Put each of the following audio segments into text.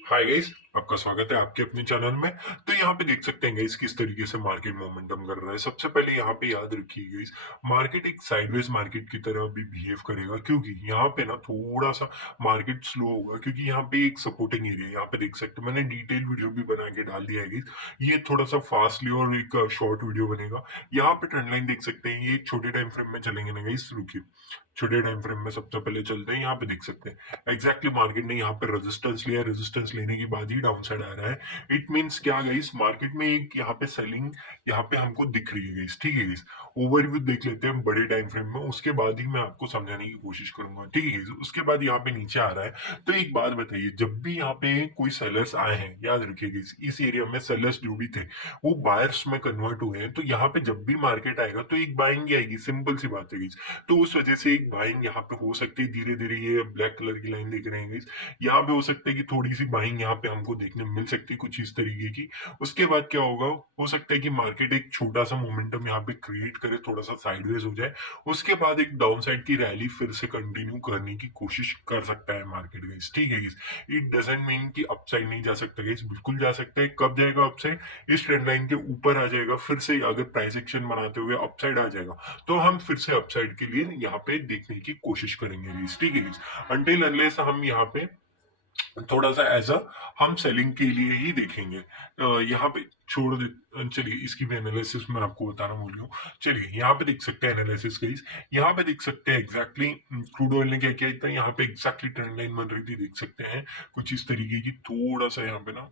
Hi guys, आपका स्वागत है आपके अपने चैनल में। तो यहाँ पे देख सकते हैं गाइस किस तरीके से मार्केट मोमेंटम कर रहा है। सबसे पहले यहाँ पे याद रखिए गाइस, मार्केट एक साइडवेज मार्केट की तरह भी बिहेव करेगा, क्योंकि यहाँ पे ना थोड़ा सा मार्केट स्लो होगा, क्योंकि यहाँ पे एक सपोर्टिंग एरिया है। यहाँ पे देख सकते हैं, मैंने डिटेल वीडियो भी बना के डाल दिया है गाइस। ये थोड़ा सा फास्टली और एक शॉर्ट वीडियो बनेगा। यहाँ पे ट्रेंड लाइन देख सकते हैं, ये एक छोटे टाइम फ्रेम में चलेंगे ना गाइस। रुकिए, छोटे टाइम फ्रेम में सबसे पहले चलते हैं। यहाँ पे देख सकते हैं एग्जैक्टली मार्केट ने यहाँ पे रेजिस्टेंस लिया, रेजिस्टेंस लेने के बाद ही डाउन साइड आ रहा है। इट मींस क्या गाइस, मार्केट में एक यहाँ पे सेलिंग यहाँ पे हमको दिख रही है गाइस। ठीक है गाइस, ओवरव्यू देख लेते हैं बड़े टाइम फ्रेम में, उसके बाद ही मैं आपको समझाने की कोशिश करूंगा। ठीक है गाइस, उसके बाद यहाँ पे नीचे आ रहा है। तो एक बात बताइए, जब भी यहाँ पे कोई सेलर्स आए हैं, याद रखिए गाइस, इस एरिया में सेलर्स जो भी थे वो बायर्स में कन्वर्ट हुए हैं। तो यहाँ पे जब भी मार्केट आएगा तो एक बाइंग आएगी, सिंपल सी बात है गाइस। तो उस वजह से एक बाइंग यहाँ पे हो सकती है धीरे धीरे। ये ब्लैक कलर की लाइन देख रहे हैं guys, यहाँ पे हो सकता है कि थोड़ी सी बाइंग यहाँ पे हमको देखने मिल सकती है कुछ इस तरीके की। उसके बाद क्या होगा, हो सकता है कि मार्केट एक छोटा सा मोमेंटम यहाँ पे क्रिएट करे, थोड़ा सा साइडवेज हो जाए। उसके बाद एक डाउन साइड की रैली फिर से कंटिन्यू करने की कोशिश कर सकता है मार्केट गाइस। ठीक है गाइस, इट डजंट मीन कि अपसाइड नहीं जा सकता गाइस, बिल्कुल जा सकता है। कब जाएगा अपसाइड, इस ट्रेंड लाइन के ऊपर आ जाएगा, फिर से अगर प्राइस एक्शन बनाते हुए अपसाइड आ जाएगा तो हम फिर से अपसाइड के लिए यहाँ पे देखने की कोशिश करेंगे गाइस। ठीक है गाइस, अनटिल अनलेस हम यहाँ पे थोड़ा सा ऐसा हम सेलिंग के लिए ही देखेंगे। यहाँ पे छोड़ दे, चलिए इसकी भी एनालिसिस मैं आपको बताना भूल गया हूँ। चलिए यहाँ पे देख सकते हैं एनालिसिस गाइस। यहाँ पे देख सकते हैं एग्जैक्टली क्रूड ऑयल ने क्या किया था। यहाँ पे एग्जैक्टली ट्रेंड लाइन बन रही थी, देख सकते हैं कुछ इस तरीके की। थोड़ा सा यहाँ पे ना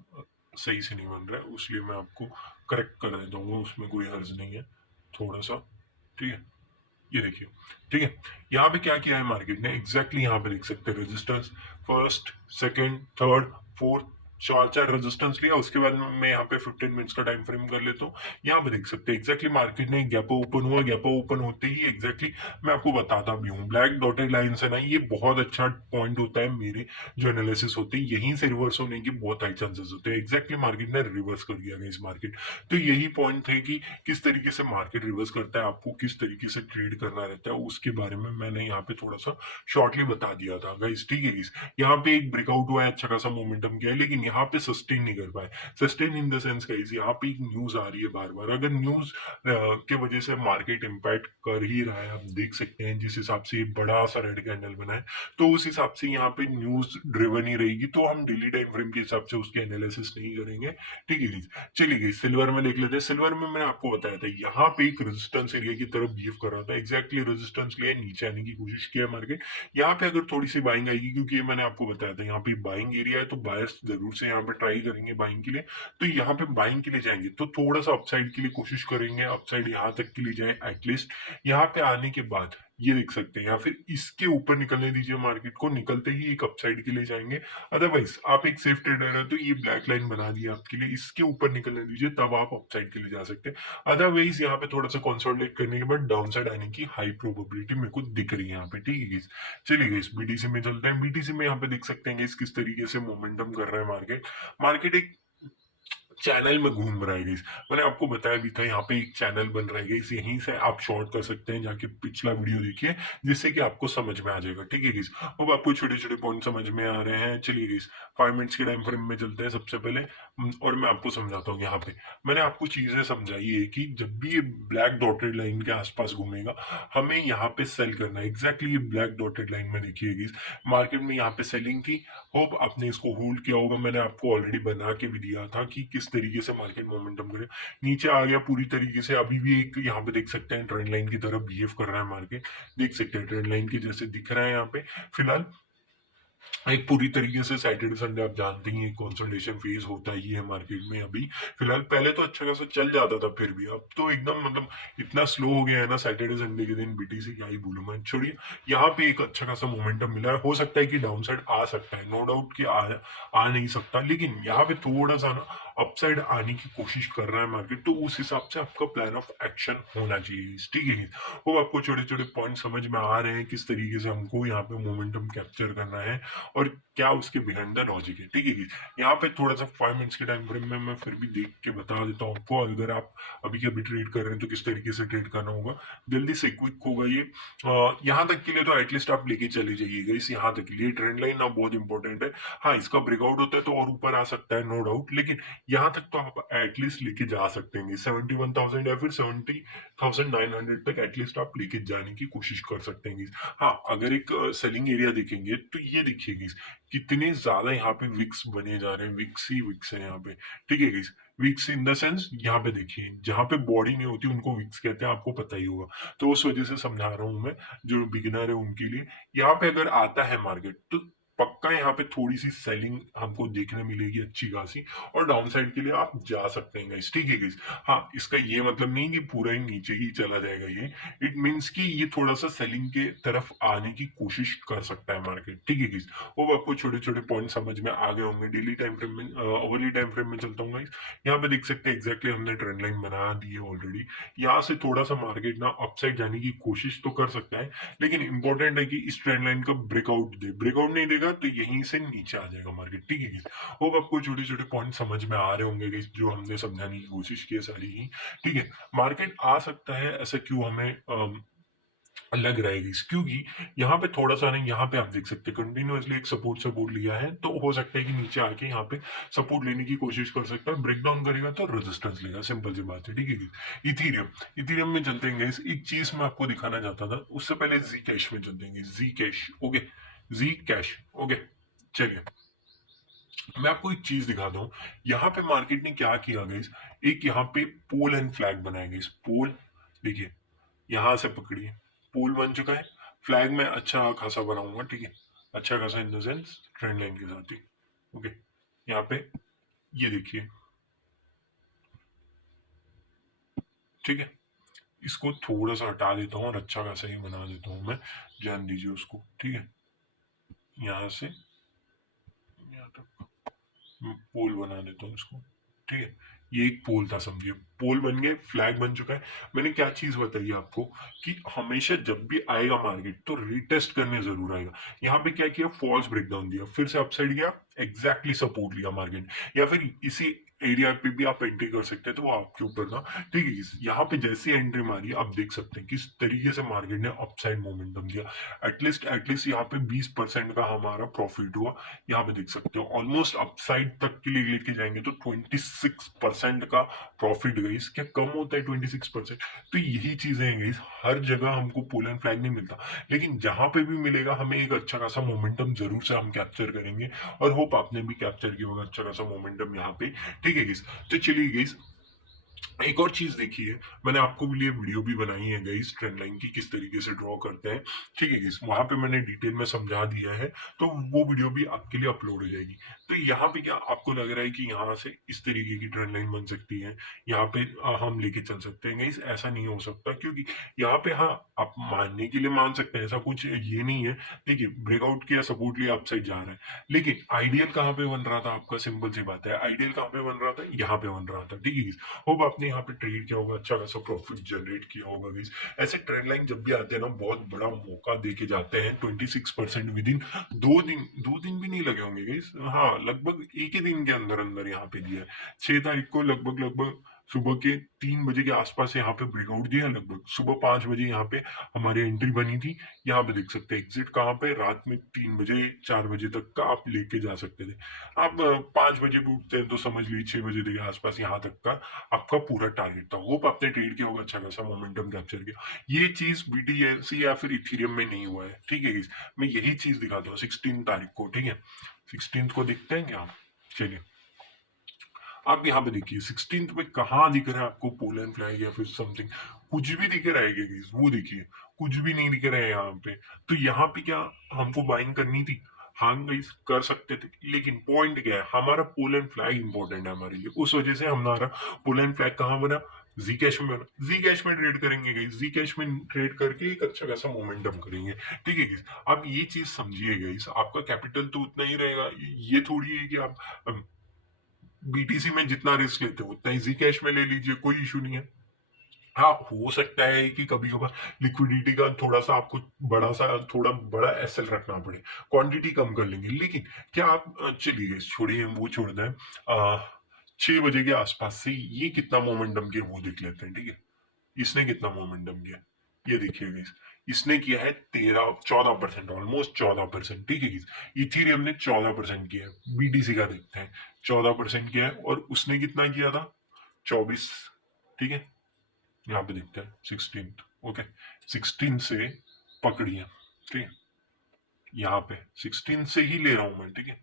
सही से नहीं बन रहा है, इसलिए मैं आपको करेक्ट कर देता हूँ, उसमें कोई हर्ज नहीं है। थोड़ा सा, ठीक है, ये देखिए। ठीक है, यहाँ पे क्या किया है मार्केट ने, एग्जैक्टली यहाँ पे देख सकते हैं resistance, first, second, third, fourth, चार चार रेजिस्टेंस लिया। उसके बाद मैं यहाँ पे 15 मिनट्स का टाइम फ्रेम कर लेता हूँ। यहाँ पे देख सकते हैं एग्जैक्टली मार्केट ने गैप ओपन हुआ, गैप ओपन होते ही एग्जैक्टली मैं आपको बताता भी हूँ, ब्लैक डॉटेड लाइन है ना, ये बहुत अच्छा पॉइंट होता है। मेरे जो एनालिसिस होते हैं यहीं से रिवर्स होने की बहुत हाई चांसेस होते हैं। एग्जैक्टली मार्केट ने रिवर्स कर दिया इस मार्केट। तो यही पॉइंट है कि किस तरीके से मार्केट रिवर्स करता है, आपको किस तरीके से ट्रेड करना रहता है, उसके बारे में मैंने यहाँ पे थोड़ा सा शॉर्टली बता दिया था गाइस। ठीक है गाइस, यहाँ पे एक ब्रेकआउट हुआ है, अच्छा खासा मोमेंटम किया है, लेकिन यहाँ पे सस्टेन नहीं कर पाए। Sustain in the sense guys, यहाँ पे एक न्यूज आ रही है बार बार। अगर न्यूज के वजह से मार्केट इंपैक्ट कर ही रहा है, आप देख सकते हैं जिस हिसाब से बड़ा सा रेड कैंडल बना है, तो उस हिसाब से यहाँ पे न्यूज ड्रिवन ही रहेगी। तो हम डेली टाइम फ्रेम के हिसाब से उसके एनालिसिस नहीं करेंगे। ठीक है गाइस, चलिए गई सिल्वर में देख लेते हैं। सिल्वर में मैंने आपको बताया था यहाँ पे एक रेजिस्टेंस एरिया की तरफ बिहेव कर रहा था, एग्जैक्टली रेजिस्टेंस लिया, नीचे आने की कोशिश किया मार्केट। यहाँ पे अगर थोड़ी सी बाइंग आएगी, क्योंकि ये मैंने आपको बताया था यहाँ पे बाइंग एरिया है, तो बायर्स जरूर से यहाँ पे ट्राई करेंगे बाइंग के लिए। तो यहाँ पे बाइंग के लिए जाएंगे तो थोड़ा सा अपसाइड के लिए कोशिश करेंगे, अपसाइड यहाँ तक के लिए जाए एटलीस्ट। यहाँ पे आने के बाद ये देख सकते हैं, या फिर इसके ऊपर निकलने दीजिए मार्केट को, निकलते ही एक अपसाइड के लिए जाएंगे। अदरवाइज आप एक सेफ ट्रेडर है तो ये ब्लैक लाइन बना दी आपके लिए, इसके ऊपर निकलने दीजिए, तब आप अपसाइड के लिए जा सकते हैं। अदरवाइज यहाँ पे थोड़ा सा कंसोलिडेट करने के बाद डाउन साइड आने की हाई प्रोबेबिलिटी मेरे को दिख रही है यहाँ पे। ठीक है गाइस, चलिए गाइस बीटीसी में चलते हैं। बीटीसी में यहाँ पे देख सकते हैं किस तरीके से मोमेंटम कर रहा है मार्केट। मार्केट एक चैनल में घूम रहा है गाइस, मैंने आपको बताया भी था यहाँ पे एक चैनल बन रहा है गाइस। यहीं से आप शॉर्ट कर सकते हैं, जाके पिछला वीडियो देखिए, जिससे कि आपको समझ में आ जाएगा। ठीक है गाइस, अब आपको छोटे छोटे पॉइंट समझ में आ रहे हैं। चलिए गाइस 5 मिनट्स के टाइम फ्रेम में चलते हैं सबसे पहले। और मैं आपको समझाता हूँ। यहाँ पे मैंने आपको चीजें समझाई है कि जब भी ये ब्लैक डॉटेड लाइन के आसपास घूमेगा, हमें यहाँ पे सेल करना है। एग्जैक्टली ये ब्लैक डॉटेड लाइन में देखिए गाइस, मार्केट में यहाँ पे सेलिंग थी। होप आपने इसको होल्ड किया होगा, मैंने आपको ऑलरेडी बना के भी दिया था कि किस तरीके से मार्केट मोमेंटम करे। नीचे आ गया पूरी तरीके से, अभी भी एक यहाँ पे देख सकते हैं ट्रेंड लाइन की तरफ बिहेव कर रहा है मार्केट। देख सकते हैं ट्रेंड लाइन के जैसे दिख रहा है यहाँ पे फिलहाल। एक पूरी तरीके से सैटरडे संडे आप जानते ही कंसोलिडेशन फेज होता ही है मार्केट में अभी फिलहाल। पहले तो अच्छा खासा चल जाता था, फिर भी अब तो एकदम मतलब इतना स्लो हो गया है ना सैटरडे संडे के दिन। बीटीसी क्या ही बोलूं मैं, छोड़िए। यहाँ पे एक अच्छा खासा मोमेंटम मिला है, हो सकता है कि डाउन साइड आ सकता है, नो डाउट कि आ नहीं सकता, लेकिन यहाँ पे थोड़ा सा ना अपसाइड आने की कोशिश कर रहा है मार्केट, तो उस हिसाब से आपका प्लान ऑफ एक्शन होना चाहिए, ठीक है। वो आपको छोटे छोटे पॉइंट समझ में आ रहे हैं किस तरीके से हमको यहाँ पे मोमेंटम कैप्चर करना है और क्या उसके बिहाइंड द लॉजिक है, ठीक है। यहाँ पे थोड़ा सा 5 मिनट्स के टाइम फ्रेम में मैं फिर भी देख के बता देता हूँ आपको, अगर आप अभी के अभी ट्रेड कर रहे हैं तो किस तरीके से ट्रेड करना होगा। जल्दी से क्विक होगा ये। यहाँ तक के लिए तो एटलीस्ट आप लेके चले जाइएगा इस, यहाँ तक के लिए ट्रेंड लाइन ना बहुत इंपॉर्टेंट है। हाँ, इसका ब्रेकआउट होता है तो और ऊपर आ सकता है, नो डाउट, लेकिन यहाँ तक तो आप एटलीस्ट लेके जा सकते हैं 71,000 या फिर 70,900 तक एटलीस्ट आप लेके जाने की कोशिश कर सकते हैं। हाँ, अगर एक सेलिंग एरिया देखेंगे तो ये देखिएगा कितने ज्यादा यहाँ पे विक्स बने जा रहे हैं, विक्स ही विक्स है यहाँ पे, ठीक है guys. Wicks in the sense यहाँ पे देखिए जहाँ पे बॉडी नहीं होती उनको विक्स कहते हैं, आपको पता ही होगा। तो उस वजह से समझा रहा हूँ मैं, जो बिगिनर है उनके लिए। यहाँ पे अगर आता है मार्केट तो पक्का यहाँ पे थोड़ी सी सेलिंग हमको देखने मिलेगी अच्छी खासी, और डाउन साइड के लिए आप जा सकते हैं गाइस, ठीक है गाइस। हाँ, इसका ये मतलब नहीं कि पूरा ही नीचे ही चला जाएगा ये, इट मीन्स कि ये थोड़ा सा सेलिंग के तरफ आने की कोशिश कर सकता है मार्केट, ठीक है गाइस। वो आपको छोटे छोटे पॉइंट समझ में आ गए होंगे। डेली टाइम फ्रेम में, ओवरली टाइम फ्रेम में चलता हूँ गाइस। यहाँ पे देख सकते हैं एग्जैक्टली हमने ट्रेंड लाइन बना दी है ऑलरेडी। यहाँ से थोड़ा सा मार्केट ना अपसाइड जाने की कोशिश तो कर सकता है, लेकिन इंपॉर्टेंट है कि इस ट्रेंड लाइन का ब्रेकआउट दे। ब्रेकआउट नहीं देगा तो यहीं से नीचे आ जाएगा मार्केट, ठीक है। होप आपको छोटे छोटे पॉइंट समझ में आ रहे होंगे guys, जो हमने समझाने की कोशिश की है सारी ही, ठीक है। मार्केट आ सकता है, ऐसा क्यों हमें लग रहा है guys? क्योंकि यहाँ पे थोड़ा सा नहीं, यहाँ पे आप देख सकते हैं कंटिन्यूअसली एक सपोर्ट सपोर्ट लिया है, तो हो सकता है कि नीचे आके यहाँ पे सपोर्ट लेने की कोशिश कर सकता है, ब्रेक डाउन करेगा तो रेजिस्टेंस लेगा, सिंपल सी बात है, ठीक है। इथीरियम, इथीरियम में चलते हैं guys। एक चीज मैं आपको दिखाना चाहता था, उससे पहले जी कैश में चलते हैं, जी कैश, ओके, जी कैश, ओके। चलिए मैं आपको एक चीज दिखाता हूँ। यहाँ पे मार्केट ने क्या किया गाइस, एक यहाँ पे पोल एंड फ्लैग बनाया गाइस, पोल, देखिए यहां से पकड़िए, पोल बन चुका है। फ्लैग में अच्छा खासा बनाऊंगा, ठीक है, अच्छा खासा इन द सेंस ट्रेंड लाइन के साथ ही, ओके। यहाँ पे ये देखिए, ठीक है, इसको थोड़ा सा हटा देता हूँ और अच्छा खासा ही बना देता हूँ मैं, ध्यान दीजिए उसको, ठीक है। यहाँ से यहाँ तक पोल बना देता हूँ इसको, ठीक है। ये एक पोल था, समझिए पोल बन गए, फ्लैग बन चुका है। मैंने क्या चीज बताई आपको कि हमेशा जब भी आएगा मार्केट तो रीटेस्ट करने जरूर आएगा। यहाँ पे क्या किया, फॉल्स ब्रेकडाउन दिया, फिर से अपसाइड गया, एग्जैक्टली सपोर्ट लिया मार्केट, या फिर इसी एरिया पे भी आप एंट्री कर सकते हैं, तो वो आपके ऊपर था, ठीक है। यहाँ पे जैसी एंट्री मारी आप देख सकते हैं किस तरीके से मार्केट ने अपसाइड मोमेंटम दिया। एटलीस्ट यहाँ पे 20% का हमारा प्रॉफिट हुआ। यहाँ पे देख सकते हो ऑलमोस्ट अपसाइड तक के लिए लेके जाएंगे तो 26% का प्रॉफिट गाइस, क्या कम होता है 26%? तो यही चीजें हैं गाइस, हर जगह हमको पोल एंड फ्लैग नहीं मिलता, लेकिन जहां पे भी मिलेगा हमें एक अच्छा खासा मोमेंटम जरूर से हम कैप्चर करेंगे, और होप आपने भी कैप्चर किया होगा अच्छा खासा मोमेंटम यहाँ पे, ठीक है गाइस। तो चलिए गाइस, एक और चीज देखिए, मैंने आपको भी लिए वीडियो भी बनाई है गाइस, ट्रेंड लाइन की किस तरीके से ड्रॉ करते हैं, ठीक है गाइस, वहां पे मैंने डिटेल में समझा दिया है, तो वो वीडियो भी आपके लिए अपलोड हो जाएगी। तो यहाँ पे क्या आपको लग रहा है कि यहाँ से इस तरीके की ट्रेंड लाइन बन सकती है, यहाँ पे हम लेके चल सकते हैं गाइस? ऐसा नहीं हो सकता, क्योंकि यहाँ पे हाँ, आप मानने के लिए मान सकते हैं, ऐसा कुछ ये नहीं है, देखिए ब्रेकआउट किया, सपोर्ट लिया, अपसाइड जा रहा है, लेकिन आइडियल कहाँ पे बन रहा था आपका, सिंपल सी बात है, आइडियल कहाँ पे बन रहा था, यहाँ पे बन रहा था, ठीक है। होप आपने यहाँ पे ट्रेड किया होगा, अच्छा खासा प्रॉफिट जनरेट किया होगा गाइस। ऐसे ट्रेंड लाइन जब भी आते हैं ना, बहुत बड़ा मौका देके जाते हैं, 26% विद इन 2 दिन, 2 दिन भी नहीं लगे होंगे गाइस, हाँ लगभग एक ही दिन के अंदर अंदर यहाँ पे दिया है। 6 तारीख को लगभग लगभग सुबह के 3 बजे के आसपास यहाँ पे ब्रेकआउट दिया, लगभग सुबह 5 बजे यहाँ पे हमारी एंट्री बनी थी। यहाँ पे देख सकते हैं एग्जिट कहाँ पे, रात में 3 बजे 4 बजे तक का आप लेके जा सकते थे। आप 5 बजे भी उठते हैं तो समझ लीजिए 6 बजे के आसपास यहाँ तक का आपका पूरा टारगेट था। होप आपने ट्रेड किया होगा, अच्छा खासा मोमेंटम कैप्चर किया। ये चीज बीटीएससी या फिर इथेरियम में नहीं हुआ है, ठीक है गाइस। मैं यही चीज दिखाता हूँ 16 तारीख को, ठीक है। 16 को देखते हैं क्या, चलिए आप यहाँ पे देखिए 16 में कहाँ दिख रहा है आपको पोल एंड फ्लैग या फिर समथिंग, कुछ भी दिख रहा है क्या गाइस? वो देखिए कुछ भी नहीं दिख रहा है यहाँ पे। तो यहाँ पे क्या हमको बाइंग करनी थी? हाँ गाइस कर सकते थे, लेकिन पॉइंट क्या है, हमारा पोल एंड फ्लैग इंपॉर्टेंट है हमारे लिए, उस वजह से हमारा पोल एंड फ्लैग कहाँ बना, जी कैश में बना। जी कैश में ट्रेड करेंगे गाइस, जी कैश में ट्रेड करके एक अच्छा खासा मोमेंटम करेंगे, ठीक है गाइस। आप ये चीज समझिए गाइस, आपका कैपिटल तो उतना ही रहेगा, ये थोड़ी है कि आप बीटीसी में जितना रिस्क लेते हो उतना इजी कैश में ले लीजिए, कोई इशू नहीं है। हाँ, हो सकता है कि कभी-कभार लिक्विडिटी का थोड़ा-सा आपको थोड़ा बड़ा एसएल रखना पड़े, क्वांटिटी कम कर लेंगे। लेकिन क्या आप चलिए छोड़िए वो छोड़ दें 6 बजे के आसपास से ये कितना मोमेंटम किया वो देख लेते हैं, ठीक है? इसने कितना मोमेंटम किया? ये देखिए गाइस, इसने किया है 13-14% ऑलमोस्ट 14%, ठीक है गाइस? इथेरियम ने 14% किया है, बीटीसी का देखते हैं 14% किया है और उसने कितना किया था? 24, ठीक है? यहाँ पे देखते हैं 16, ओके 16 से पकड़िए, ठीक है? यहाँ पे 16 से ही ले रहा हूं मैं, ठीक है?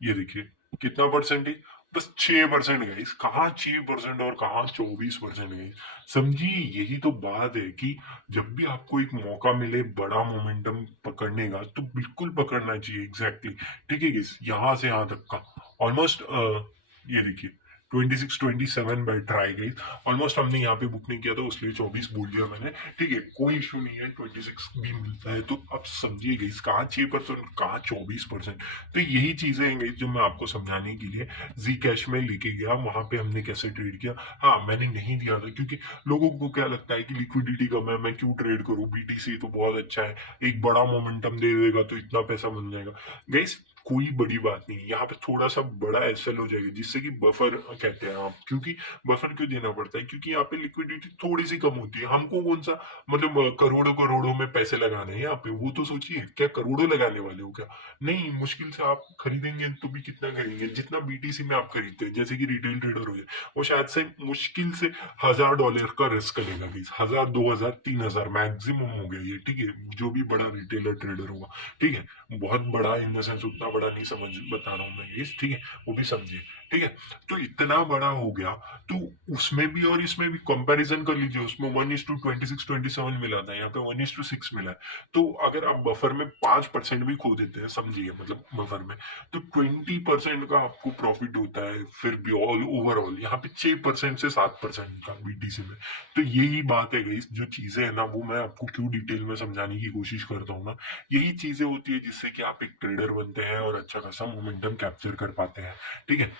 ये देखिए कितना परसेंटेज, बस 6% गई, कहाँ 6% और कहाँ 24% गई। समझिए यही तो बात है कि जब भी आपको एक मौका मिले बड़ा मोमेंटम पकड़ने का तो बिल्कुल पकड़ना चाहिए, एग्जैक्टली ठीक है किस यहाँ से यहाँ तक का ऑलमोस्ट ये देखिए 26-27 बाय ट्राई गई, ऑलमोस्ट हमने यहाँ पे बुक नहीं किया था उसलिए 24 बोल दिया मैंने, ठीक है कोई इशू नहीं है, 26 भी मिलता है तो आप समझिए गई कहाँ 6% कहाँ 24%। तो यही चीजें हैं guys, जो मैं आपको समझाने के लिए जी कैश में लेके गया, वहां पे हमने कैसे ट्रेड किया। हाँ मैंने नहीं दिया था क्योंकि लोगों को क्या लगता है कि लिक्विडिटी कम है मैं क्यों ट्रेड करूं, बीटीसी तो बहुत अच्छा है, एक बड़ा मोमेंटम दे देगा तो इतना पैसा बन जाएगा। गाइस कोई बड़ी बात नहीं, यहाँ पे थोड़ा सा बड़ा एसएल हो जाएगा जिससे कि बफर कहते हैं आप, क्योंकि बफर क्यों देना पड़ता है क्योंकि यहाँ पे लिक्विडिटी थोड़ी सी कम होती है। हमको कौन सा मतलब करोड़ों करोड़ों में पैसे लगाने हैं यहाँ पे, वो तो सोचिए क्या करोड़ों लगाने वाले हो क्या? नहीं, मुश्किल से आप खरीदेंगे तो भी कितना खरीदेंगे जितना बीटीसी में आप खरीदते हैं, जैसे कि रिटेल ट्रेडर हो गए वो शायद से मुश्किल से $1000 का रिस्क लेगा, 1000 2000 3000 मैक्सिमम हो गया ये, ठीक है जो भी बड़ा रिटेलर ट्रेडर होगा, ठीक है बहुत बड़ा इन द सेंस उतना बड़ा नहीं समझ बता रहा हूँ मैं ये, ठीक है वो भी समझिए, ठीक है तो इतना बड़ा हो गया तो उसमें भी और इसमें भी कंपैरिजन कर लीजिए, उसमें 1:26-27 मिला था, यहाँ पे 1:6 मिला है। तो अगर आप बफर में 5% भी खो देते हैं समझिए मतलब बफर में, तो 20% का आपको प्रॉफिट होता है, फिर भी ऑल ओवरऑल यहाँ पे 6% से 7% का बीटीसी में। तो यही बात है गाइस, जो चीजें है ना वो मैं आपको क्यों डिटेल में समझाने की कोशिश करता हूँ ना, यही चीजें होती है जिससे कि आप एक ट्रेडर बनते हैं और अच्छा खासा मोमेंटम कैप्चर कर पाते हैं, ठीक है?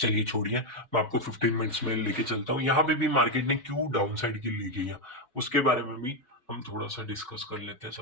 चलिए छोड़िए, मैं आपको 15 मिनट्स में लेके चलता हूँ यहाँ पे भी मार्केट ने क्यों डाउन साइड के लिए किया उसके बारे में भी हम थोड़ा सा डिस्कस कर लेते हैं।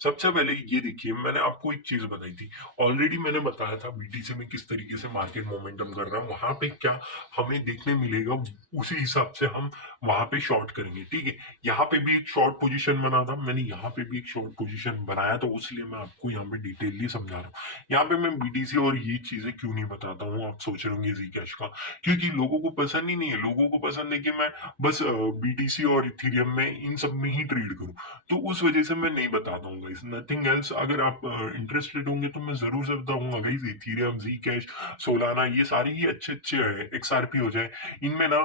सबसे पहले ये देखिए मैंने आपको एक चीज बताई थी, ऑलरेडी मैंने बताया था बीटीसी में किस तरीके से मार्केट मोमेंटम कर रहा है, वहां पे क्या हमें देखने मिलेगा उसी हिसाब से हम वहां पे शॉर्ट करेंगे, ठीक है? यहाँ पे भी एक शॉर्ट पोजीशन बना था मैंने, यहाँ पे भी एक शॉर्ट पोजीशन बनाया तो इसलिए मैं आपको यहाँ पे डिटेलली समझा रहा हूँ। यहाँ पे मैं बीटीसी और ये चीजें क्यों नहीं बताता हूँ, आप सोच रहे होंगे जी कैश का, क्योंकि लोगों को पसंद ही नहीं है, लोगों को पसंद है कि मैं बस बीटीसी और इथेरियम में इन सब में ही ट्रेड करूँ, तो उस वजह से मैं नहीं बताता हूँ गाइस, नथिंग एल्स। अगर आप इंटरेस्टेड होंगे तो मैं जरूर से बताऊंगा गाइस, इथेरियम जी कैश सोलाना ये सारे ही अच्छे अच्छे है, एक्सआरपी हो जाए इनमें ना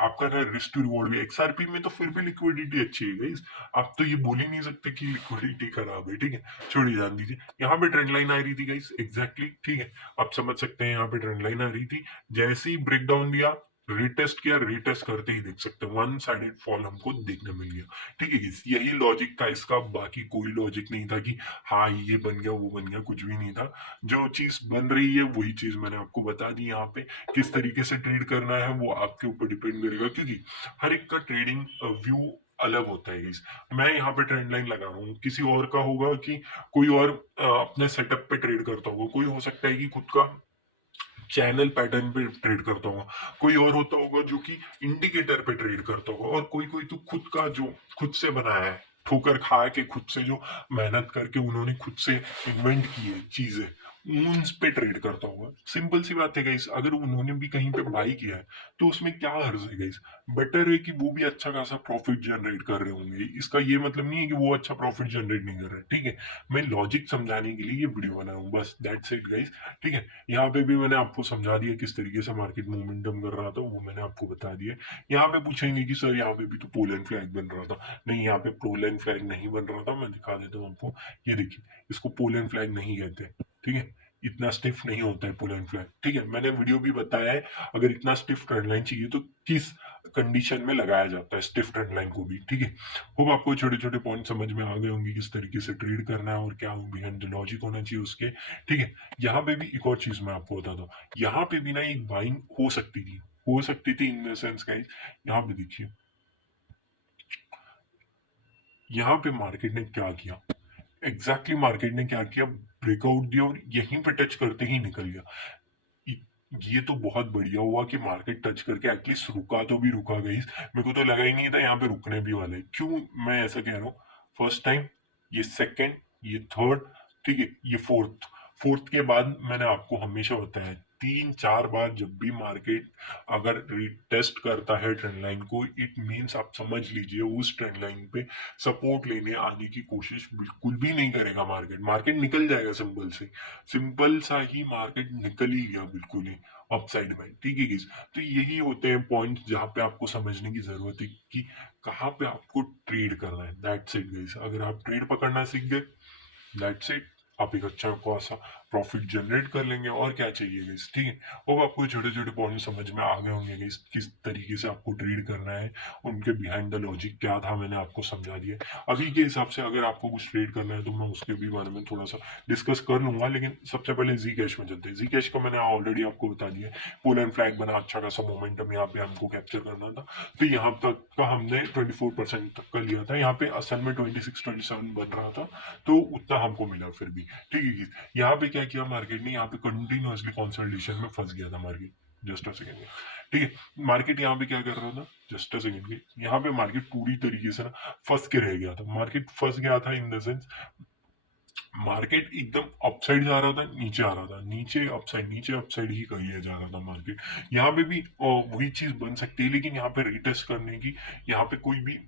आपका ना रिस्क टू रिवॉर्ड भी, एक्सआरपी में तो फिर भी लिक्विडिटी अच्छी है गाइस, आप तो ये बोल ही नहीं सकते कि लिक्विडिटी खराब है, ठीक है छोड़िए जान दीजिए। यहाँ पे ट्रेंड लाइन आ रही थी गाइस एग्जैक्टली, ठीक है आप समझ सकते हैं यहाँ पे ट्रेंड लाइन आ रही थी, जैसे ही ब्रेक डाउन दिया रिटेस्ट किया, रिटेस्ट करते ही देख सकते हैं वन साइडेड फॉल हमको देखने मिल गया, ठीक है guys? यही लॉजिक था इसका, बाकी कोई लॉजिक नहीं था कि हाँ ये बन गया वो बन गया, कुछ भी नहीं था। जो चीज बन रही है वही चीज मैंने आपको बता दी यहाँ पे, किस तरीके से ट्रेड करना है वो आपके ऊपर डिपेंड करेगा क्योंकि हर एक का ट्रेडिंग व्यू अलग होता है guys। मैं यहाँ पे ट्रेंड लाइन लगा रहा हूँ, किसी और का होगा कि कोई और अपने सेटअप पे ट्रेड करता होगा, कोई हो सकता है कि खुद का चैनल पैटर्न पे ट्रेड करता होगा, कोई और होता होगा जो कि इंडिकेटर पे ट्रेड करता होगा, और कोई कोई तो खुद का जो खुद से बनाया है, ठोकर खा के खुद से जो मेहनत करके उन्होंने खुद से इन्वेंट की है चीजें उन पे ट्रेड करता होगा। सिंपल सी बात है गाइस, अगर उन्होंने भी कहीं पे बाई किया है तो उसमें क्या हर्ज है गाइस, बेटर है कि वो भी अच्छा खासा प्रॉफिट जनरेट कर रहे होंगे, इसका ये मतलब नहीं है कि वो अच्छा प्रॉफिट जनरेट नहीं कर रहे, ठीक है? मैं लॉजिक समझाने के लिए ये वीडियो बना हूँ, बस दैट्स इट गाइस, ठीक है? यहाँ पे भी मैंने आपको समझा दिया किस तरीके से मार्केट मोमेंटम कर रहा था, वो मैंने आपको बता दिया। यहाँ पे पूछेंगे कि सर यहाँ पे भी तो पोल एंड फ्लैग बन रहा था, नहीं यहाँ पे पोल एंड फ्लैग नहीं बन रहा था, मैं दिखा देता हूँ आपको, ये देखिए इसको पोल एंड फ्लैग नहीं कहते, ठीक है? इतना स्टिफ नहीं होता है पुल एंड फ्लैग, ठीक है। मैंने वीडियो भी बताया है, अगर इतना स्टिफ ट्रेंड लाइन चाहिए तो किस कंडीशन में लगाया जाता है स्टिफ ट्रेंड लाइन को भी, ठीक है। होप आपको छोटे छोटे पॉइंट समझ में आ गए होंगे किस तरीके से ट्रेड करना है और क्या बिहाइंड द लॉजिक होना चाहिए उसके, ठीक है। यहाँ पे भी एक और चीज मैं आपको बताता हूँ, यहाँ पे भी ना एक बाइंग हो सकती थी इन द सेंस गाइस। यहाँ पे देखिए, यहाँ पे मार्केट ने क्या किया, मार्केट ने क्या किया, ब्रेकआउट दिया और यहीं पे टच करते ही निकल गया। ये तो बहुत बढ़िया हुआ कि मार्केट टच करके एटलीस्ट रुका तो भी रुका गई। मेरे को तो लगा ही नहीं था यहाँ पे रुकने भी वाले। क्यों मैं ऐसा कह रहा हूँ, फर्स्ट टाइम, ये सेकंड, ये थर्ड, ठीक है, ये फोर्थ। फोर्थ के बाद मैंने आपको हमेशा बताया, 3-4 बार जब भी मार्केट अगर रिटेस्ट करता है ट्रेंड लाइन को, इट मीन्स आप समझ लीजिए उस ट्रेंड लाइन पे सपोर्ट लेने आने की कोशिश बिल्कुल भी नहीं करेगा मार्केट। मार्केट निकल जाएगा, सिंपल सा ही मार्केट निकल ही गया बिल्कुल ही अपसाइड में, ठीक है गाइस। तो यही होते हैं पॉइंट जहां पे आपको समझने की जरूरत है कि कहाँ पे आपको ट्रेड करना है। दैट्स इट गाइस, अगर आप ट्रेड पकड़ना सीख गए, दैट्स इट, आप एक अच्छा खासा प्रॉफिट जनरेट कर लेंगे, और क्या चाहिए गाइस, ठीक है। अब आपको छोटे छोटे पॉइंट समझ में आ गए होंगे गाइस, किस तरीके से आपको ट्रेड करना है, उनके बिहाइंड द लॉजिक क्या था मैंने आपको समझा दिया। अभी के हिसाब से अगर आपको कुछ ट्रेड करना है तो मैं उसके भी बारे में थोड़ा सा डिस्कस कर लूंगा, लेकिन सबसे पहले जी कैश में चलते हैं। जी कैश का मैंने ऑलरेडी आपको बता दिया, पोल एंड फ्लैग बना, अच्छा खासा मोमेंटम यहाँ पे हमको कैप्चर करना था, तो यहाँ तक का हमने 24% तक का लिया था। यहाँ पे असल में 26-27 बन रहा था, तो उतना हमको मिला फिर भी, ठीक है। यहाँ पे क्या किया मार्केट ने, यहाँ पे कंटिन्यूअसली कंसोलिडेशन में फंस गया था मार्केट। जस्ट अ सेकेंड, ठीक है। मार्केट यहाँ पे क्या कर रहा था, जस्ट अ सेकेंड, यहाँ पे मार्केट पूरी तरीके से ना फंस के रह गया था। मार्केट फंस गया था इन द सेंस, मार्केट एकदम अपसाइड जा रहा था, नीचे आ रहा था, नीचे अपसाइड ही कहिए जा रहा था मार्केट। यहाँ पे भी वही चीज बन सकती है, लेकिन यहाँ पे रिटेस्ट करने की यहाँ पे कोई भी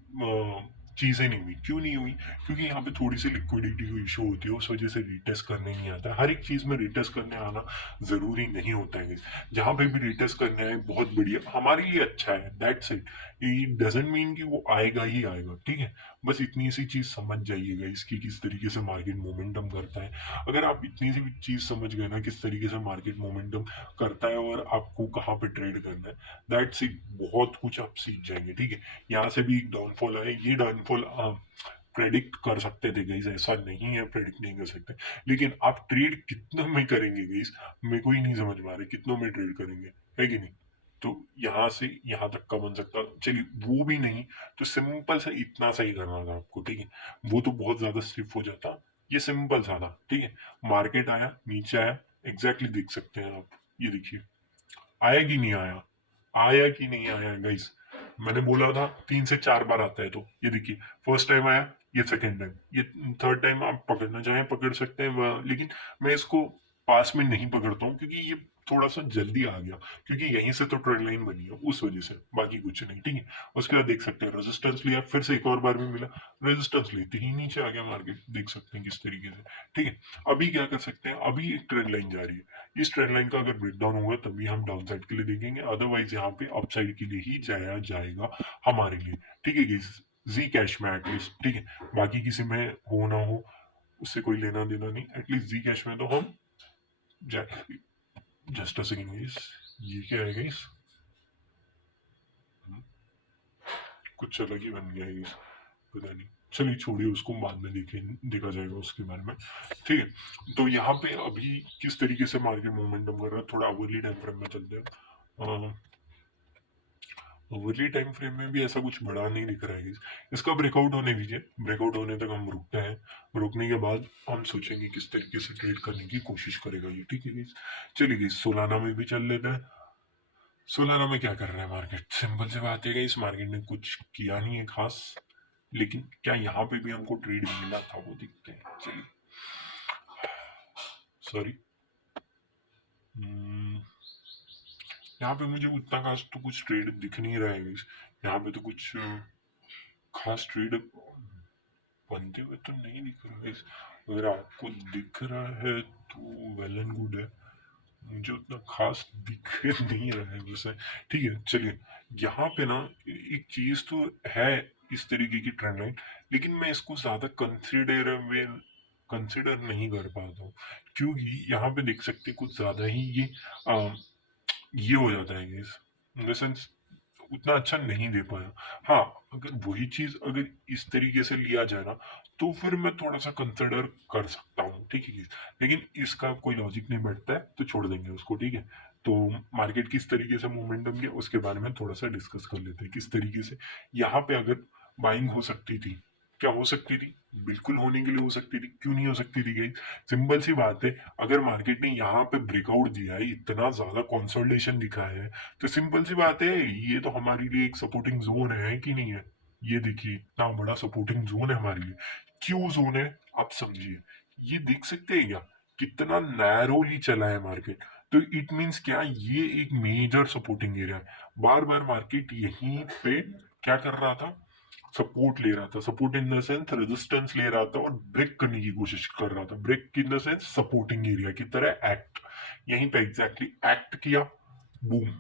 चीजें नहीं हुई। क्यों नहीं हुई, क्योंकि यहाँ पे थोड़ी सी लिक्विडिटी को इशू होती है, उस वजह से रिटेस्ट करने नहीं आता। हर एक चीज में रिटेस्ट करने आना जरूरी नहीं होता है। जहां पे भी रिटेस्ट करने आए बहुत बढ़िया, हमारे लिए अच्छा है, that's it. It doesn't mean कि वो आएगा ही आएगा, ठीक है। बस इतनी सी चीज समझ जाइएगा इसकी, किस तरीके से मार्केट मोमेंटम करता है। अगर आप इतनी सी भी चीज समझ गए ना किस तरीके से मार्केट मोमेंटम करता है और आपको कहाँ पे ट्रेड करना है, दैट्स इट, बहुत कुछ आप सीख जाएंगे, ठीक है। यहाँ से भी एक डाउनफॉल है, ये डाउनफॉल प्रेडिक्ट कर सकते थे गाइस, ऐसा नहीं है प्रेडिक्ट नहीं कर सकते, लेकिन आप ट्रेड कितने में करेंगे गाइस, मेरे को ही नहीं समझ में आ रहा कितनों में ट्रेड करेंगे, है कि नहीं। तो यहाँ से यहाँ तक का बन सकता, चलिए वो भी नहीं, तो सिंपल सा इतना सही करना था आपको, ठीक है। वो तो बहुत ज्यादा स्टिफ हो जाता, ये सिंपल सा था, ठीक है। मार्केट आया, नीचे आया, एग्जैक्टली देख सकते हैं आप, ये देखिए आया कि नहीं आया, आया कि नहीं आया गाइस। मैंने बोला था 3 से 4 बार आता है, तो ये देखिए फर्स्ट टाइम आया, ये सेकंड टाइम, ये थर्ड टाइम आप पकड़ना चाहें पकड़ सकते हैं, लेकिन मैं इसको पास में नहीं पकड़ता हूँ क्योंकि ये थोड़ा सा जल्दी आ गया, क्योंकि यहीं से तो ट्रेंड लाइन बनी है उस वजह से, बाकी कुछ नहीं, ठीक है। उसके बाद देख सकते हैं रेजिस्टेंस लिया, फिर से एक और बार भी मिला, रेजिस्टेंस लेते ही नीचे आ गया मार्केट, देख सकते हैं किस तरीके से, ठीक है। अभी क्या कर सकते हैं, अभी एक ट्रेंड लाइन जा रही है, इस ट्रेंड लाइन का अगर ब्रेकडाउन होगा तभी हम डाउन साइड के लिए देखेंगे, अदरवाइज यहाँ पे अप साइड के लिए ही जाया जाएगा हमारे लिए, ठीक है। जी कैश में एटलीस्ट, ठीक है, बाकी किसी में हो ना हो उससे कोई लेना देना नहीं, एटलीस्ट जी कैश में तो हम जाए। जस्ट अ सेकंड गाइस, ये क्या है गाइस, कुछ अलग ही बन गया है गाइस, पता नहीं, चलिए छोड़िए उसको, बाद में देखा जाएगा उसके बारे में, ठीक है। तो यहाँ पे अभी किस तरीके से मार्केट मोमेंटम कर रहा है, थोड़ा अवर्ली टाइम फ्रेम में चलते हैं। ओवरली टाइम फ्रेम में भी ऐसा कुछ बड़ा नहीं दिख रहा है, इसका ब्रेकआउट होने दीजिए, ब्रेकआउट होने तक हम रुकते हैं, रुकने के बाद हम सोचेंगे किस तरीके से ट्रेड करने की कोशिश करेगा ये, ठीक है गाइस। चलिए गाइस सोलाना में भी चल लेते हैं। सोलाना में क्या कर रहा है मार्केट, सिंपल सी बात है गाइस, मार्केट ने कुछ किया नहीं है खास, लेकिन क्या यहाँ पे भी हमको ट्रेड मिला था वो दिखते हैं, चलिए, सॉरी, यहाँ पे मुझे उतना खास तो कुछ ट्रेड दिख नहीं रहा है गाइस, यहाँ पे तो कुछ खास ट्रेड बनते हुए तो नहीं दिख रहा है। अगर आपको दिख रहा है तो वेल एंड गुड है, मुझे उतना खास दिख नहीं रहा है वैसे, ठीक है। चलिए यहाँ पे ना एक चीज तो है, इस तरीके की ट्रेंड लाइन, लेकिन मैं इसको ज्यादा कंसिडर नहीं कर पाता हूँ, क्योंकि यहाँ पे देख सकते हैं कुछ ज़्यादा ही ये हो जाता है guys, इन द सेंस उतना अच्छा नहीं दे पाया। हाँ, अगर वही चीज़ अगर इस तरीके से लिया जाए ना, तो फिर मैं थोड़ा-सा कंसिडर कर सकता हूँ, ठीक है? लेकिन इसका कोई लॉजिक नहीं बैठता है, तो छोड़ देंगे उसको, ठीक है? तो मार्केट किस तरीके से मोमेंटम लिया, उसके बारे में थोड़ा-सा डिस्कस कर लेते हैं। किस तरीके से यहाँ पे अगर बाइंग हो सकती थी, क्या हो सकती थी? बिल्कुल होने के लिए हो सकती थी, क्यों नहीं हो सकती थी गाइस? सिंपल सी बात है, अगर मार्केट ने यहाँ पे ब्रेकआउट दिया है, इतना ज़्यादा कंसोलिडेशन दिखाया है, तो सिंपल सी बात है, ये तो हमारे लिए एक सपोर्टिंग जोन है कि नहीं है? ये देखिए इतना बड़ा सपोर्टिंग जोन है हमारे लिए। क्यों जोन है, आप समझिए। ये देख सकते हैं क्या, कितना नैरोली चला है मार्केट। तो इट मीन्स क्या, ये एक मेजर सपोर्टिंग एरिया है। बार बार मार्केट यहीं पे क्या कर रहा था, सपोर्ट ले रहा था। Support in the sense resistance ले रहा था और ब्रेक करने की कोशिश कर रहा था। Break in the sense supporting area की तरह एक्ट, यहीं पे एग्जैक्टली एक्ट किया, बूम,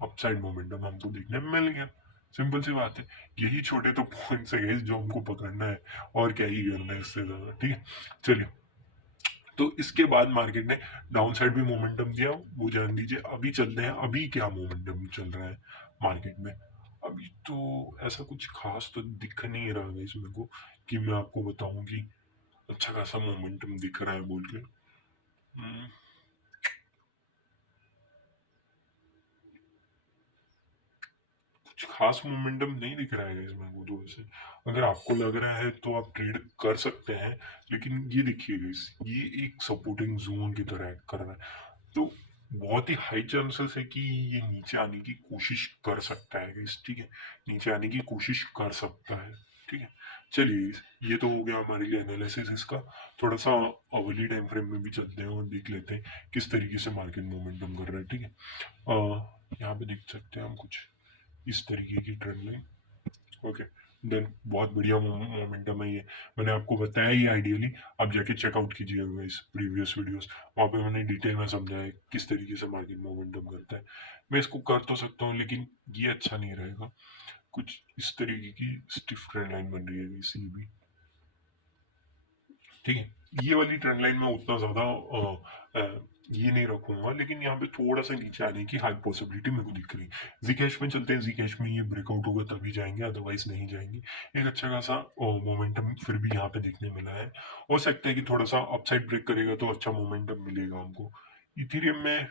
अपसाइड मोमेंटम हमको देखने में मिल गया। सिंपल सी बात है, यही छोटे तो पॉइंट्स है जो हमको पकड़ना है, और क्या ही करना है इससे ज्यादा, ठीक है? चलिए, तो इसके बाद मार्केट ने डाउन साइड भी मोमेंटम दिया, वो जान लीजिए। अभी चलते हैं, अभी क्या मोमेंटम चल रहा है मार्केट में। अभी तो ऐसा कुछ खास तो दिख नहीं रहा है इसमें को, कि मैं आपको बताऊं कि अच्छा खासा मोमेंटम दिख रहा है बोल के। हम्म, कुछ खास मोमेंटम नहीं दिख रहा है इसमें को तो वैसे। अगर आपको लग रहा है तो आप ट्रेड कर सकते हैं, लेकिन ये देखिए गाइस, ये एक सपोर्टिंग जोन की तरह एक्ट कर रहा है। तो बहुत ही हाई चांसेस है कि ये नीचे आने की कोशिश कर सकता है गाइस, ठीक है? नीचे आने की कोशिश कर सकता है, ठीक है? चलिए, ये तो हो गया हमारे लिए एनालिसिस इसका। थोड़ा सा अवर्ली टाइम फ्रेम में भी चलते हैं और देख लेते हैं किस तरीके से मार्केट मोमेंटम कर रहा है, ठीक है? यहाँ पे देख सकते हैं हम कुछ इस तरीके की ट्रेंड लाइन। ओके, देन बहुत बढ़िया मोमेंटम है ये। मैंने आपको बताया ही आइडियली, आप जाके चेकआउट कीजिएगा इस प्रीवियस वीडियोस, वहाँ पे मैंने डिटेल में समझाया है किस तरीके से मार्केट मोमेंटम करता है। मैं इसको कर तो सकता हूँ, लेकिन ये अच्छा नहीं रहेगा। कुछ इस तरीके की स्टिफ ट्रेंड लाइन बन रही है इसी भी, ठीक है? ये वाली ट्रेंड लाइन में उतना ज्यादा ये नहीं रखूंगा, लेकिन यहाँ पे थोड़ा सा नीचे आने की हाई पॉसिबिलिटी मेरे को दिख रही है। जी कैश में चलते हैं, जी कैश में ये ब्रेकआउट होगा तभी जाएंगे, अदरवाइज नहीं जाएंगे। एक अच्छा खासा मोमेंटम फिर भी यहाँ पे देखने मिला है। हो सकता है कि थोड़ा सा अपसाइड ब्रेक करेगा तो अच्छा मोमेंटम मिलेगा हमको। इथेरियम में,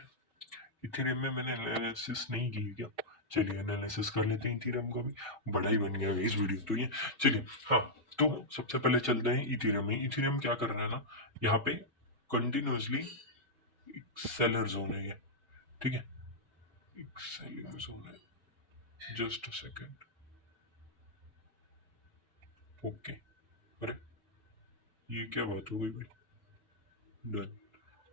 इथेरियम में मैंने एनालिसिस नहीं की क्या? चलिए एनालिसिस कर लेते हैं इथेरियम का भी। बड़ा ही बन गया इस वीडियो तो ये। चलिए, हाँ, तो सबसे पहले चलते हैं इथेरियम में। इथेरियम क्या कर रहा है ना, यहाँ पे कंटिन्यूसली सेलर जोन है ये, ठीक है? एक सेलिंग जोन है, जस्ट अ सेकेंड। ओके, अरे ये क्या बात हो गई भाई? डन,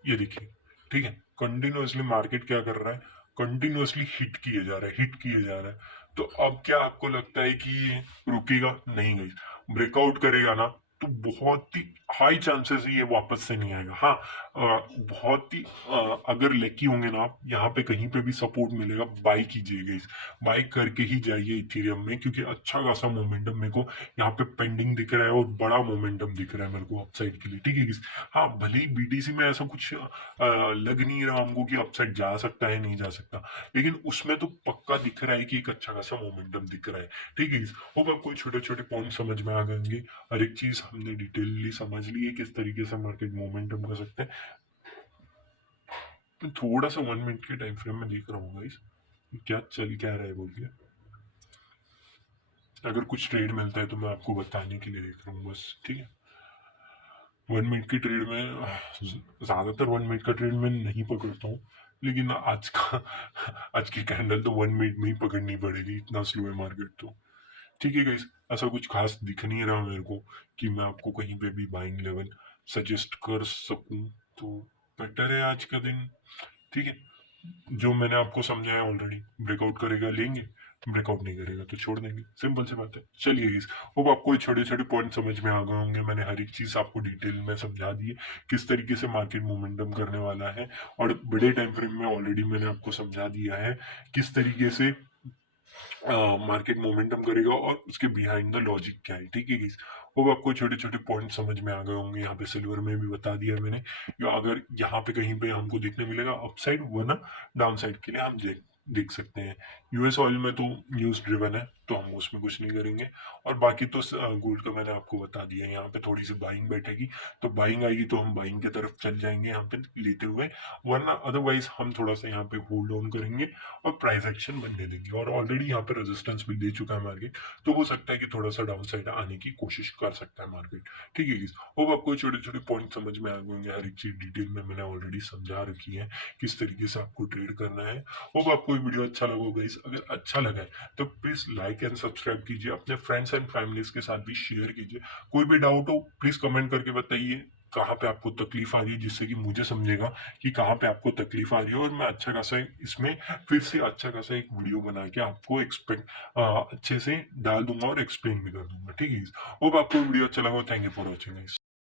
ये देखिए, ठीक है? कंटिन्यूअसली मार्केट क्या कर रहा है, कंटिन्यूअसली हिट किए जा रहा है, हिट किए जा रहा है। तो अब क्या आपको लगता है कि ये रुकेगा? नहीं गई, ब्रेकआउट करेगा ना, तो बहुत ही हाई चांसेस है ये वापस से नहीं आएगा। हाँ, बहुत ही अगर लकी होंगे ना आप, यहाँ पे कहीं पे भी सपोर्ट मिलेगा, बाई कीजिएगा। इस बाई करके ही जाइए इथेरियम में, क्योंकि अच्छा खासा मोमेंटम मेरे को यहाँ पे पेंडिंग दिख रहा है, और बड़ा मोमेंटम दिख रहा है मेरे को अपसाइड के लिए, ठीक है? हाँ, भले ही बीटीसी में ऐसा कुछ लग नहीं रहा हमको कि अपसाइड जा सकता है, नहीं जा सकता, लेकिन उसमें तो पक्का दिख रहा है कि एक अच्छा खासा मोमेंटम दिख रहा है, ठीक है? होप आपको छोटे छोटे पॉइंट समझ में आ गएंगे। हर एक चीज हमने डिटेलली समझ ली है किस तरीके से मार्केट मोमेंटम कर सकते हैं। तो थोड़ा सा 1 मिनट के टाइम फ्रेम में देख रहा हूँ गाइस, क्या चल क्या रहा है बोल के। अगर कुछ ट्रेड मिलता है तो मैं आपको बताने के लिए देख रहा हूँ बस, ठीक है? 1 मिनट की ट्रेड में ज्यादातर 1 मिनट का ट्रेड मैं नहीं पकड़ता हूँ, लेकिन आज का आज की कैंडल तो 1 मिनट में ही पकड़नी पड़ेगी, इतना स्लो है मार्केट तो, ठीक है गाइस? ऐसा कुछ खास दिख नहीं रहा मेरे को कि मैं आपको कहीं पे भी बाइंग लेवल सजेस्ट कर सकूं, तो बेटर है आज का दिन, ठीक है? जो मैंने आपको समझाया ऑलरेडी, ब्रेकआउट करेगा लेंगे, ब्रेकआउट नहीं करेगा तो छोड़ देंगे, सिंपल सी बात है। चलिए इस, होप आपको छोटे छोटे पॉइंट समझ में आ गए होंगे। मैंने हर एक चीज आपको डिटेल में समझा दी है, किस तरीके से मार्केट मोमेंटम करने वाला है, और बड़े टाइम फ्रेम में ऑलरेडी मैंने आपको समझा दिया है किस तरीके से मार्केट मोमेंटम करेगा और उसके बिहाइंड द लॉजिक क्या है, ठीक है गाइस? होप आपको छोटे-छोटे पॉइंट समझ में आ गए होंगे, यहाँ पे सिल्वर में भी बता दिया मैंने, या अगर यहाँ पे कहीं पे हमको देखने मिलेगा अपसाइड वरना डाउनसाइड के लिए हम देख देख सकते हैं। यूएस ऑयल में तो न्यूज़ ड्रिवन है, तो हम उसमें कुछ नहीं करेंगे। और बाकी तो गोल्ड का मैंने आपको बता दिया है, यहाँ पे थोड़ी सी बाइंग बैठेगी, तो बाइंग आएगी तो हम बाइंग की तरफ चल जाएंगे यहाँ पे लेते हुए, वरना अदरवाइज हम थोड़ा सा यहाँ पे होल्ड ऑन करेंगे और प्राइस एक्शन बनने देंगे। और ऑलरेडी यहाँ पे रेजिस्टेंस भी दे चुका है मार्केट, तो हो सकता है कि थोड़ा सा डाउन साइड आने की कोशिश कर सकता है मार्केट। ठीक है गाइस, होप आपको छोटे छोटे पॉइंट समझ में आ गए होंगे, हर एक चीज डिटेल में मैंने ऑलरेडी समझा रखी है किस तरीके से आपको ट्रेड करना है। होप आपको ये वीडियो अच्छा लगा होगा गाइस, अगर अच्छा लगा है तो प्लीज लाइक एंड सब्सक्राइब कीजिए, अपने फ्रेंड्स एंड फैमिलीज के साथ भी शेयर कीजिए। कोई भी डाउट हो प्लीज कमेंट करके बताइए कहाँ पे आपको तकलीफ आ रही है, जिससे कि मुझे समझेगा कि कहाँ पे आपको तकलीफ आ रही है, और मैं अच्छा खासा इसमें फिर से अच्छा खासा एक वीडियो बना के आपको अच्छे से डाल दूंगा और एक्सप्लेन भी कर दूंगा। ठीक है, होप आपको वीडियो अच्छा लगा। Thank you for watching.